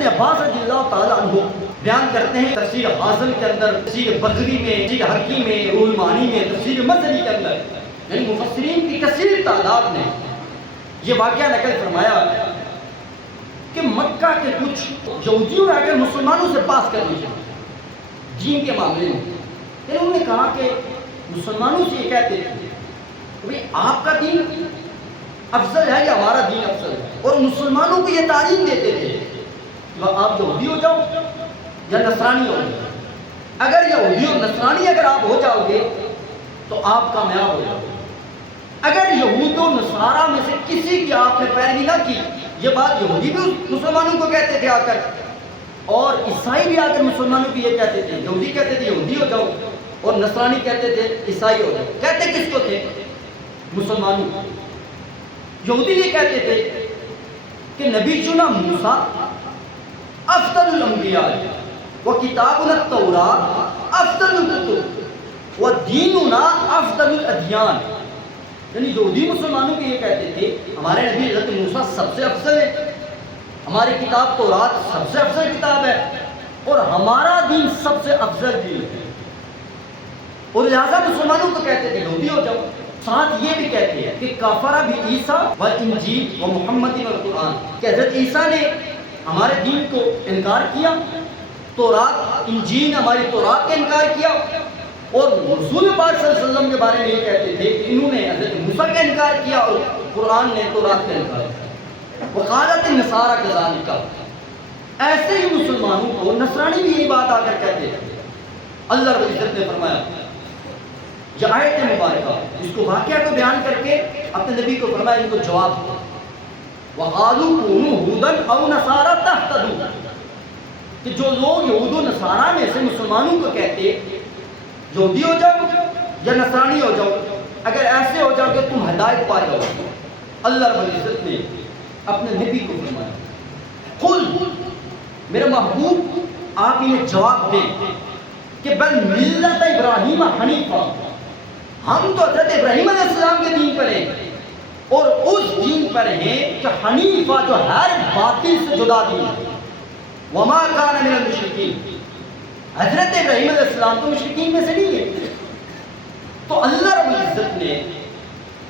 ابن عباس رضی اللہ تعالیٰ عنہ بیان کرتے ہیں تفسیر حاصل کے اندر، تفسیر بغوی میں، تفسیر حقی میں، روح المعانی میں، تفسیر مظہری کے اندر، یعنی مفسرین کی کثیر تعداد نے یہ واقعہ نقل فرمایا کہ مکہ کے کچھ یہودیوں نے اگر مسلمانوں سے پاس کر لیجیے دین کے معاملے میں، یعنی انہوں نے کہا کہ مسلمانوں سے یہ کہتے تھے کہ آپ کا دین افضل ہے یا ہمارا دین افضل ہے، اور مسلمانوں کو یہ تعلیم دیتے تھے کہ آپ یہودی ہو جاؤ یا نصرانی ہو جاؤ، اگر یہودی اور نصرانی اگر آپ ہو جاؤ گے تو آپ کامیاب ہو جاؤ گے، اگر یہود و نصارہ میں سے کسی کی آپ نے پیروی نہ کی، یہ بات یہودی بھی مسلمانوں کو کہتے تھے آ کر، اور عیسائی بھی آ کر مسلمانوں کو یہ کہتے تھے، یہودی کہتے تھے یہودی ہو جاؤ اور نصرانی کہتے تھے عیسائی ہو جاؤ، کہتے کس کو تھے؟ مسلمانوں کو۔ یہودی یہ کہتے تھے کہ نبینا موسیٰ افضل الانبیاء وکتابنا التوراۃ افضل الکتب ودیننا افضل الادیان، یعنی یہودی مسلمانوں کو یہ کہتے تھے ہمارے نبی حضرت موسیٰ سب سے افضل ہے، ہماری کتاب تورات سب سے افضل کتاب ہے، اور ہمارا دین سب سے افضل دین ہے، اور لہذا مسلمانوں کو کہتے تھے یہودی ہو جاؤ۔ ساتھ یہ بھی کہتے ہیں کہ کافرہ بھی عیسیٰ والانجیل ومحمد والقرآن، کہ حضرت عیسیٰ نے ہمارے دین کو انکار کیا، تورات انجیل نے ہماری تورات کا انکار کیا، اور رسول پاک صلی اللہ علیہ وسلم کے بارے میں یہ کہتے تھے کہ انہوں نے حضرت موسیٰ کا انکار کیا اور قرآن نے تورات کا انکار کیا۔ وقالت النصارى كذلك، ایسے ہی مسلمانوں کو نصرانی بھی یہی بات آ کر کہتے ہیں۔ اللہ رب العزت نے فرمایا یہ آیت مبارکہ اس کو واقعہ کو بیان کر کے اپنے نبی کو فرمایا، ان کو جواب دو، وَقَالُوا كُونُوا هُودًا أَوْ نَصَارَىٰ تَهْتَدُوا، کہ جو لوگ یہود و نصارہ میں سے مسلمانوں کو کہتے یہودی ہو جاؤ یا نصرانی ہو جاؤ، اگر ایسے ہو جاؤ کہ تم ہدایت پا جاؤ، اللہ رب العزت نے اپنے نبی کو فرمایا قل، میرے محبوب آپ انہیں جواب دیں کہ بل ملت ابراہیم حنیفہ، ہم تو حضرت ابراہیم علیہ السلام کے دین پر ہیں، اور اس دین پر ہیں کہ حنیفہ جو ہر باطل سے جدا دین ہے، وما کان من المشرکین، حضرت ابراہیم علیہ السلام تو مشرکین میں سے نہیں ہے۔ تو اللہ رب العزت نے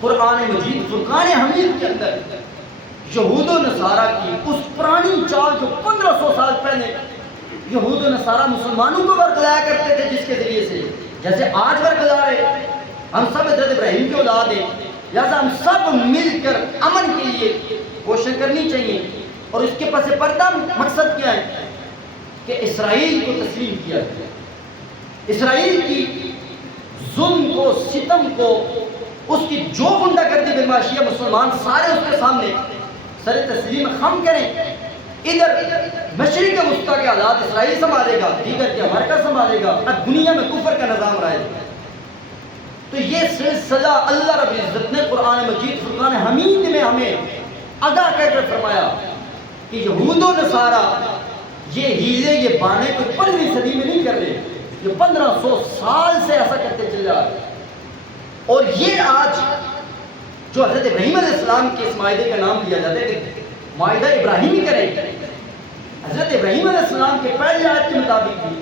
قرآن مجید فرقان حمید کے اندر یہود و نصارہ کی اس پرانی چال جو 1500 سال پہلے یہود و نصارہ مسلمانوں کو برگلایا کرتے تھے، جس کے ذریعے سے جیسے آج برگلا رہے، ہم سب حضرت ابراہیم کی اولاد ہیں، لہذا ہم سب مل کر امن کے لیے کوشش کرنی چاہیے، اور اس کے پس پردہ مقصد کیا ہے کہ اسرائیل کو تسلیم کیا جائے، اسرائیل کی ظلم کو، ستم کو، اس کی جو غنڈہ گردی بدماشی ہے، مسلمان سارے اس کے سامنے سر تسلیم خم کریں۔ ادھر مشرق وسطیٰ کے حالات اسرائیل سنبھالے گا، دیگر کے امریکہ سنبھالے گا، اب دنیا میں کفر کا نظام رائج ہے۔ تو یہ سلسلہ اللہ رب العزت نے قرآن مجید فرقان حمید میں ہمیں ادا کر کے فرمایا کہ یہود و نصارہ یہ ہیلے، یہ بانے کوئی 15ویں صدی میں نہیں کر رہے، یہ 1500 سال سے ایسا کرتے چل رہا ہے، اور یہ آج جو حضرت ابراہیم علیہ السلام کے اس معاہدے کا نام دیا جاتا ہے کہ معاہدہ ابراہیمی کریں، حضرت ابراہیم علیہ السلام کے پہلی آیت کے مطابق بھی،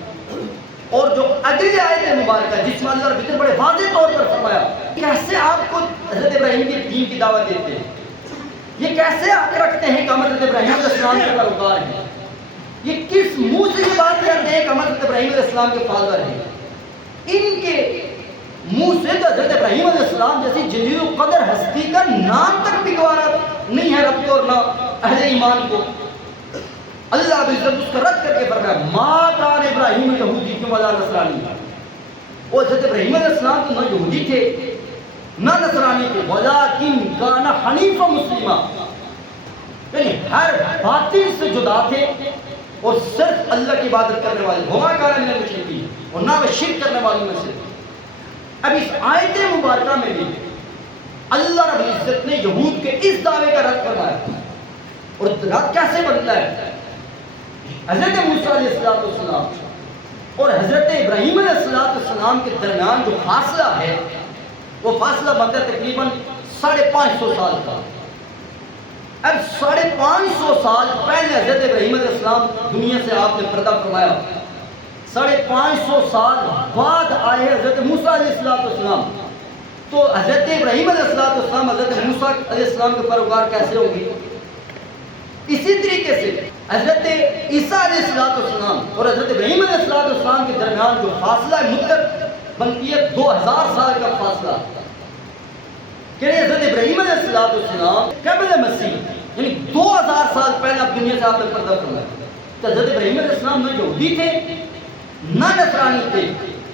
اور جو اگلی آیت مبارکہ جس میں اللہ رب العزت نے بڑے واضح طور پر فرمایا کیسے آپ کو حضرت ابراہیم کے دین کی دعوت دیتے ہیں، یہ کیسے آپ رکھتے ہیں کہ ہم حضرت ابراہیم علیہ السلام کے پیروکار ہیں، یہ کس منہ سے یہ بات کرتے ہیں کہ ہم حضرت ابراہیم علیہ السلام کے فالوور ہیں، ان کے منہ سے تو حضرت ابراہیم علیہ السلام جیسی جلیل القدر ہستی کا نام تک بھی گوارا نہیں ہے رب کو اور نہ اہل ایمان کو۔ اللہ رب العزت اس کا رد کر کے فرمایا ما کان ابراہیم یہودی ولا نصرانی، وہ حضرت ابراہیم علیہ السلام تو نہ یہودی تھے نہ نصرانی تھے، ولکن کان حنیفا مسلما، یعنی ہر باطل سے جدا تھے اور صرف اللہ کی عبادت کرنے والے، وما کان من المشرکین، اور نہ وہ شرک کرنے والوں میں سے۔ اب اس آیت مبارکہ میں بھی اللہ رب العزت نے یہود کے اس دعوے کا رد فرمایا، اور رد کیسے بدلا ہے؟ حضرت موسیٰ علیہ السلام اور حضرت ابراہیم علیہ السلام کے درمیان جو فاصلہ ہے وہ فاصلہ بنتا ہے تقریباً 550 سال کا، اب 550 سال پہلے حضرت ابراہیم علیہ السلام دنیا سے آپ نے پردہ فرمایا، 550 سال بعد آئے حضرت موسیٰ علیہ السلام، تو حضرت ابراہیم علیہ السلام حضرت موسیٰ علیہ السلام کے پیروکار کیسے ہوں گے؟ اسی طریقے سے حضرت عیسیٰ علیہ السلام اور حضرت ابراہیم علیہ السلام کے درمیان جو فاصلہ مدت بنتی ہے 2000 سال کا فاصلہ، کہ حضرت ابراہیم علیہ السلام قبل مسیح یعنی 2000 سال پہلے اب دنیا سے آپ نے پردہ فرمایا. تو حضرت ابراہیم علیہ السلام نہ یہودی تھے نہ نصرانی تھے.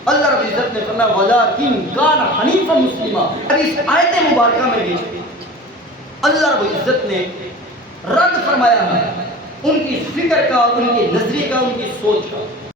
اللہ رب العزت نے فرمایا وَلَٰكِن كَانَ حَنِيفًا مُسْلِمًا. اب اس آیت مبارکہ میں بھی اللہ رب العزت نے رد فرمایا ہے ان کی فکر کا، ان کے نظریے کا، ان کی سوچ کا.